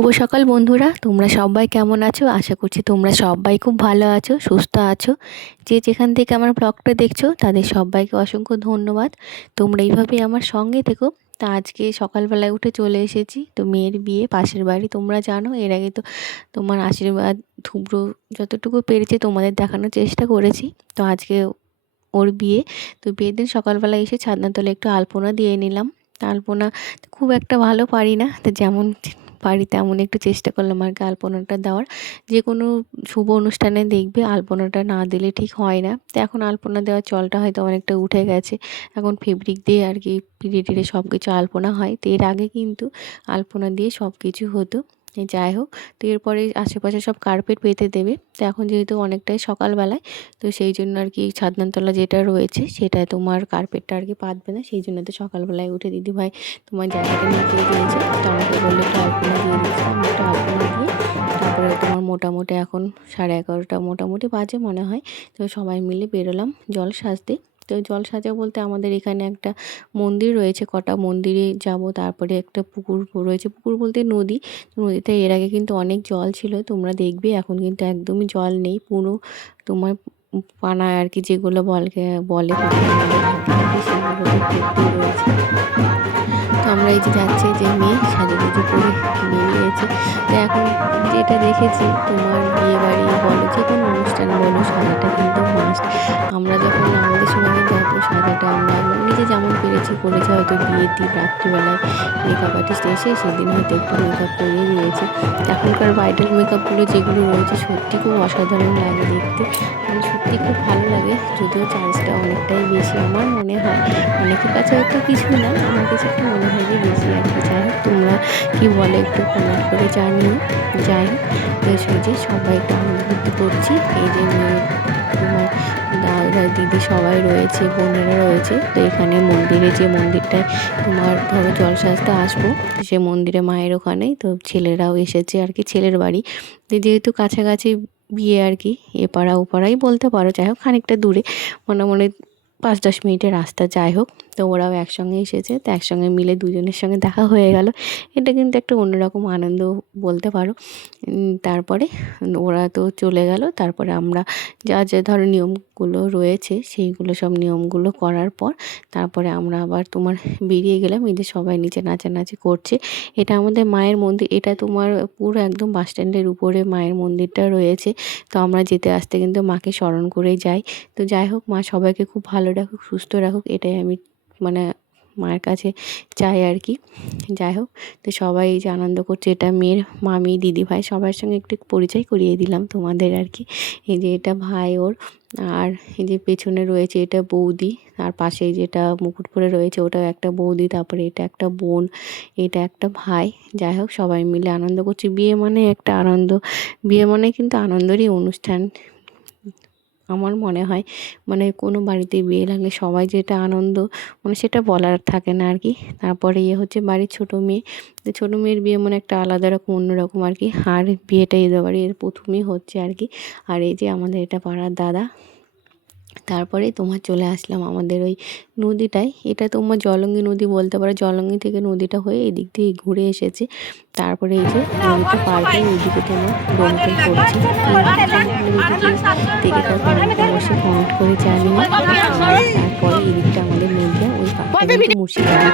শুভ সকাল বন্ধুরা, তোমরা সবাই কেমন আছো? আশা করছি তোমরা সবাই খুব ভালো আছো, সুস্থ আছো। যে যেখান থেকে আমার ব্লগটা দেখছো তাদের সবাইকে অসংখ্য ধন্যবাদ। তোমরা এইভাবেই আমার সঙ্গে থেকো। তা আজকে সকালবেলায় উঠে চলে এসেছি, তো মেয়ের বিয়ে পাশের বাড়ি, তোমরা জানো। এর আগে তো তোমার আশীর্বাদ ধুবড়ো যতটুকু পেরেছি তোমাদের দেখানোর চেষ্টা করেছি। তো আজকে ওর বিয়ে, তো বিয়ের দিন সকালবেলা এসে ছাদনাতলে একটু আলপনা দিয়ে নিলাম। আলপনা খুব একটা ভালো পারি না, তো যেমন পারি তেমন একটু চেষ্টা করলাম আর কি আলপনাটা দেওয়ার। যে কোনো শুভ অনুষ্ঠানে দেখবে আলপনাটা না দিলে ঠিক হয় না। তো এখন আলপনা দেওয়ার চলটা হয়তো অনেকটা উঠে গেছে, এখন ফেব্রিক দিয়ে আর কি পিড়ে টিড়ে সব কিছু আলপনা হয়। তো এর আগে কিন্তু আলপনা দিয়ে সব কিছু হতো। যাই হোক, তো এরপরে আশেপাশে সব কার্পেট পেতে দেবে। তো এখন যেহেতু অনেকটাই সকালবেলায়, তো সেই জন্য আর কি ছাদনাতলা যেটা রয়েছে সেটায় তোমার কার্পেটটা আর কি পাতবে না, সেই জন্য তো সকালবেলায় উঠে দিদিভাই তোমার জায়গাটা নিতে দিয়েছে। তো আমাকে বললে একটু আলপনা দিয়ে দিয়েছে, আমি একটু আলপনা দিয়ে তারপরে তোমার মোটামুটি এখন 11:30 মোটামুটি বাজে মনে হয়। তো সবাই মিলে বেরোলাম জল সাজতে। তো জল সাজা বলতে আমাদের এখানে একটা মন্দির রয়েছে, কটা মন্দিরে যাব, তারপরে একটা পুকুর রয়েছে, পুকুর বলতে নদী। নদীতে এর আগে কিন্তু অনেক জল ছিল, তোমরা দেখবে এখন কিন্তু একদমই জল নেই, পুরো তোমার পানায় আর কি যেগুলো বলে সেগুলোতে ভর্তি রয়েছে। তো আমরা এই যে যাচ্ছি, যে মেয়ে সাজুগুজু করে বেরিয়েছে। তো এখন যেটা দেখেছি তোমার বিয়ে বাড়ি বলো, যে কোনো অনুষ্ঠান বলো, সাজাটা কিন্তু মাস্ট। আমরা যখন আমাদের সময় কিন্তু এত সাজাটা আমরা নিজে যেমন পেরেছি করেছি, হয়তো বিয়ের দিন রাত্রিবেলায় মেকআপ আর্টিস্ট এসে সেদিন হয়তো একটু মেকআপ করিয়ে দিয়েছে। এখনকার ব্রাইডাল মেকআপগুলো যেগুলো রয়েছে সত্যি খুব অসাধারণ লাগে দেখতে, মানে সত্যি খুব ভালো লাগে। যদিও চার্জটা অনেকটাই বেশি আমার মনে হয়, অনেকের কাছে হয়তো কিছুই না, আমার কাছে একটু মনে হয় যে বেশি আর কি। যাই হোক, তোমরা কি বলে একটু কমেন্ট করে জানিও। যাই হোক, তো সেই যে সবাই একটু আনন্দ ফুর্তি করছি। এই যে মেয়ের তোমার দাদা দিদি সবাই রয়েছে, বোনেরা রয়েছে। তো এখানে মন্দিরে, যে মন্দিরটায় তোমার ধরো জল সাজতে আসবো, তো সে মন্দিরে মায়ের ওখানেই তো ছেলেরাও এসেছে আর কি, ছেলের বাড়ি। তো যেহেতু কাছাকাছি বিয়ে আর কি, এপাড়া ওপাড়াই বলতে পারো। যাই হোক, খানিকটা দূরে, মনে 5-10 মিনিটের রাস্তা। যাই হোক, তো ওরাও একসঙ্গে এসেছে, তো একসঙ্গে মিলে দুজনের সঙ্গে দেখা হয়ে গেল। এটা কিন্তু একটা অন্যরকম আনন্দ বলতে পারো। তারপরে ওরা তো চলে গেল, তারপরে আমরা যা যা ধরো নিয়মগুলো রয়েছে সেইগুলো সব নিয়মগুলো করার পর তারপরে আমরা আবার তোমার বেরিয়ে গেলাম। এই যে সবাই নিচে নাচানাচি করছে। এটা আমাদের মায়ের মন্দির, এটা তোমার পুরো একদম বাস স্ট্যান্ডের উপরে মায়ের মন্দিরটা রয়েছে। তো আমরা যেতে আসতে কিন্তু মাকে স্মরণ করে যাই। তো যাই হোক, মা সবাইকে খুব ভালো রাখুক, সুস্থ রাখুক, এটাই আমি মানে মায়ের কাছে চাই আর কি। যাই হোক, তো সবাই এই যে আনন্দ করছে, এটা মেয়ের মামি দিদিভাই সবার সঙ্গে একটু পরিচয় করিয়ে দিলাম তোমাদের আর কি। এই যে এটা ভাই ওর, আর এই যে পেছনে রয়েছে এটা বৌদি, আর পাশে যেটা মুকুট পরে রয়েছে ওটাও একটা বৌদি, তারপরে এটা একটা বোন, এটা একটা ভাই। যাই হোক, সবাই মিলে আনন্দ করছি। বিয়ে মানে একটা আনন্দ, বিয়ে মানে কিন্তু আনন্দেরই অনুষ্ঠান আমার মনে হয়। মানে কোনো বাড়িতে বিয়ে লাগলে সবাই যেটা আনন্দ, মানে সেটা বলার থাকে না আর কি। তারপরে হচ্ছে বাড়ির ছোটো মেয়ে, তো ছোটো মেয়ের বিয়ে মানে একটা আলাদা রকম অন্যরকম আর কি। আর বিয়েটা এদের বাড়ির প্রথমেই হচ্ছে আর কি। আর এই যে আমাদের এটা পাড়ার দাদা। তারপরে তোমার চলে আসলাম আমাদের ওই নদীটায়, এটা তোমার জলঙ্গি নদী বলতে পারো, জলঙ্গি থেকে নদীটা হয়ে এদিক দিয়ে ঘুরে এসেছে। তারপরে এই যে নদীটা পার হয়ে ওইদিকে তোমার ডোমকল পড়ছে। দেখে থাকো, আমাকে অবশ্যই কমেন্ট করে জানিও। আর তারপরে এদিকটা আমাদের নদীয়া, ওই পাড়টা কিন্তু মুর্শিদাবাদ।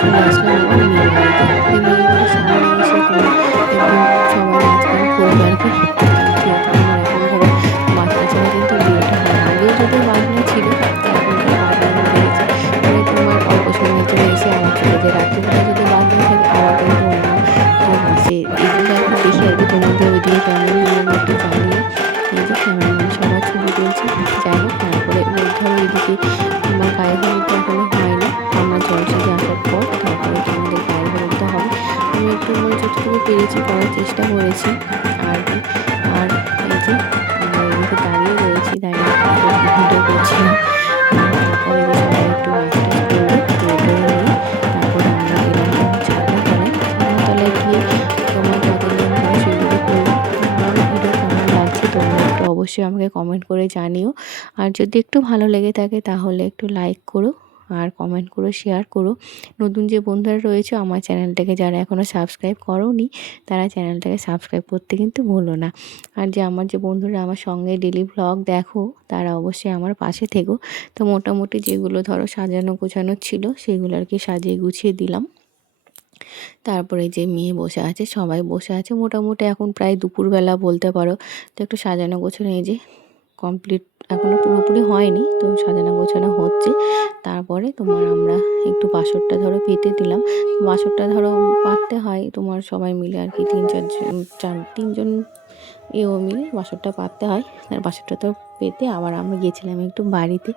চলে আসলাম আবার মেয়ে বাড়িতে। মেয়ে বাড়ির সামনে এসে তোমার একদম সবাই নাচ গান করবে আর কি। যেহেতু তোমার এখন ধরো বাজনা ছাড়া কিন্তু বিয়েটা হয় না, আগেও যদিও বাজনা ছিল, এখনকার বাজনাগুলো বেড়েছে। মানে তোমার অল্প সময়ের জন্য এসে আবার চলে যায়, রাত্রিবেলা যদি বাজনা থাকে আবার কিন্তু অন্য আসে। এগুলো এখন দেখি আর কি, তোমাদের ওইদিকে কেমন নিয়ম একটু জানিয়ে। এই যে ক্যামেরাম্যান সবার ছবি তুলছে। যাই হোক, তারপরে ধরো এদিকে তোমার গায়ে হলুদটা এখনো হয়নি, আমরা জল সাজে আসার পর তারপরে তোমাদের গায়ে হলুদটা হবে। আমি একটু মানে যতটুকু পেরেছি করার চেষ্টা করেছি আর কি। আর এই যে আমরা এদিকে দাঁড়িয়ে রয়েছি, দাঁড়িয়ে ভিডিও করছিলাম। তারপরে যে সবাই একটু নাচ টাচ করলো, করে নিয়ে তারপরে আমরা গেলাম ছাদনাতলায়। ছাদনাতলায় গিয়ে তোমার কত নিয়ম করে সেগুলো করলাম। আমার ভিডিও কেমন লাগছে তোমরা একটু অবশ্যই আমাকে কমেন্ট করে জানিও। আর যদি একটু ভালো লেগে থাকে তাহলে একটু লাইক করো। আর কমেন্ট করো, শেয়ার করো। নতুন যে বন্ধুরা রয়েছে আমার চ্যানেলটাকে যারা এখনও সাবস্ক্রাইব করোনি তারা চ্যানেলটাকে সাবস্ক্রাইব করতে কিন্তু ভুলো না। আর যে আমার যে বন্ধুরা আমার সঙ্গে ডেলি ভ্লগ দেখো তারা অবশ্যই আমার পাশে থেকো। তো মোটামুটি যেগুলো ধরো সাজানো গোছানো ছিল সেগুলো আর কি সাজিয়ে গুছিয়ে দিলাম। তারপরে যে মেয়ে বসে আছে, সবাই বসে আছে, মোটামুটি এখন প্রায় দুপুরবেলা বলতে পারো। তো একটু সাজানো গোছানো এই যে কমপ্লিট, এখনও পুরোপুরি হয়নি, তো সাজানো গোছানো হচ্ছে। তারপরে তোমার আমরা একটু বাসরটা ধরো পেতে দিলাম। বাসরটা ধরো পাততে হয় তোমার সবাই মিলে আর কি, 3-4 এও মিলে বাসরটা পাততে হয়। আর বাসরটা তো পেতে আবার আমরা গিয়েছিলাম একটু বাড়িতে।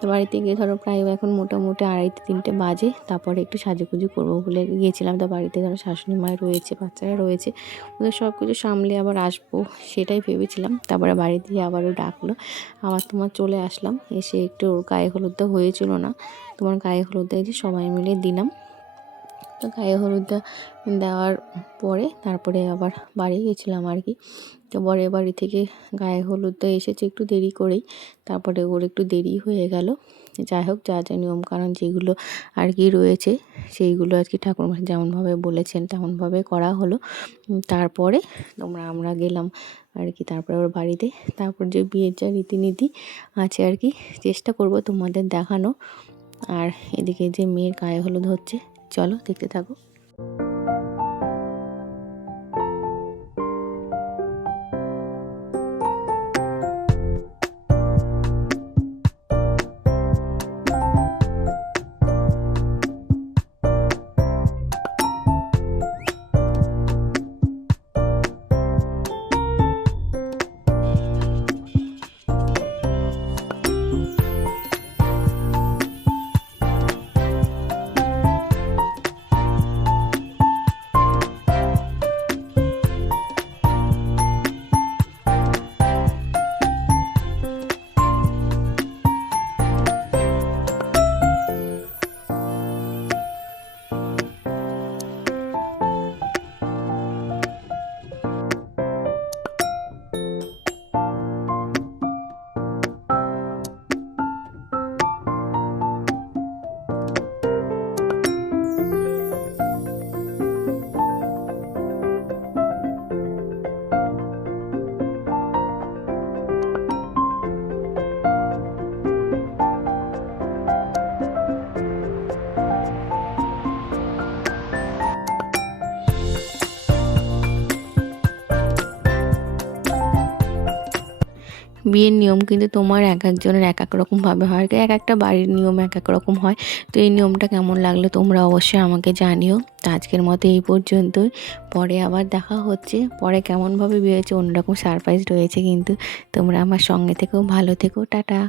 তো বাড়িতে গিয়ে ধরো প্রায় এখন মোটামুটি 2:30-3টে বাজে। তারপরে একটু সাজুগুজু করবো বলে গিয়েছিলাম। তো বাড়িতে ধরো শাশুড়ি মা রয়েছে, বাচ্চারা রয়েছে, ওদের সব কিছু সামলে আবার আসবো সেটাই ভেবেছিলাম। তারপরে বাড়িতে গিয়ে আবারও ডাকলো, আবার তোমার চলে আসলাম। এসে একটু ওর গায়ে হলুদটা হয়েছিল না, তোমার গায়ে হলুদটা এই যে সবাই মিলে দিলাম। তো গায়ে হলুদটা দেওয়ার পরে তারপরে আবার বাড়ি গেছিলাম আর কি। তো বরের বাড়ি থেকে গায়ে হলুদটা এসেছে একটু দেরি করেই, তারপরে ওর একটু দেরি হয়ে গেল। যাই হোক, যা যা নিয়মকানুন যেগুলো আর কি রয়েছে সেইগুলো আর কি ঠাকুরমশাই যেমনভাবে বলেছেন তেমনভাবে করা হলো। তারপরে আমরা গেলাম আর কি তারপরে ওর বাড়িতে। তারপর যে বিয়ের যা রীতিনীতি আছে আর কি চেষ্টা করব তোমাদের দেখানো। আর এদিকে যে মেয়ের গায়ে হলুদ হচ্ছে, চলো দেখতে থাকো। বিয়ের নিয়ম কিন্তু তোমার এক একজনের এক এক রকমভাবে হয়, এক একটা বাড়ির নিয়ম এক এক রকম হয়। তো এই নিয়মটা কেমন লাগলো তোমরা অবশ্যই আমাকে জানিও। তো আজকের মতো এই পর্যন্তই, পরে আবার দেখা হচ্ছে। পরে কেমনভাবে বিয়ে হয়েছে অন্যরকম সারপ্রাইজ রয়েছে, কিন্তু তোমরা আমার সঙ্গে থেকেও ভালো থেকো, টাটা।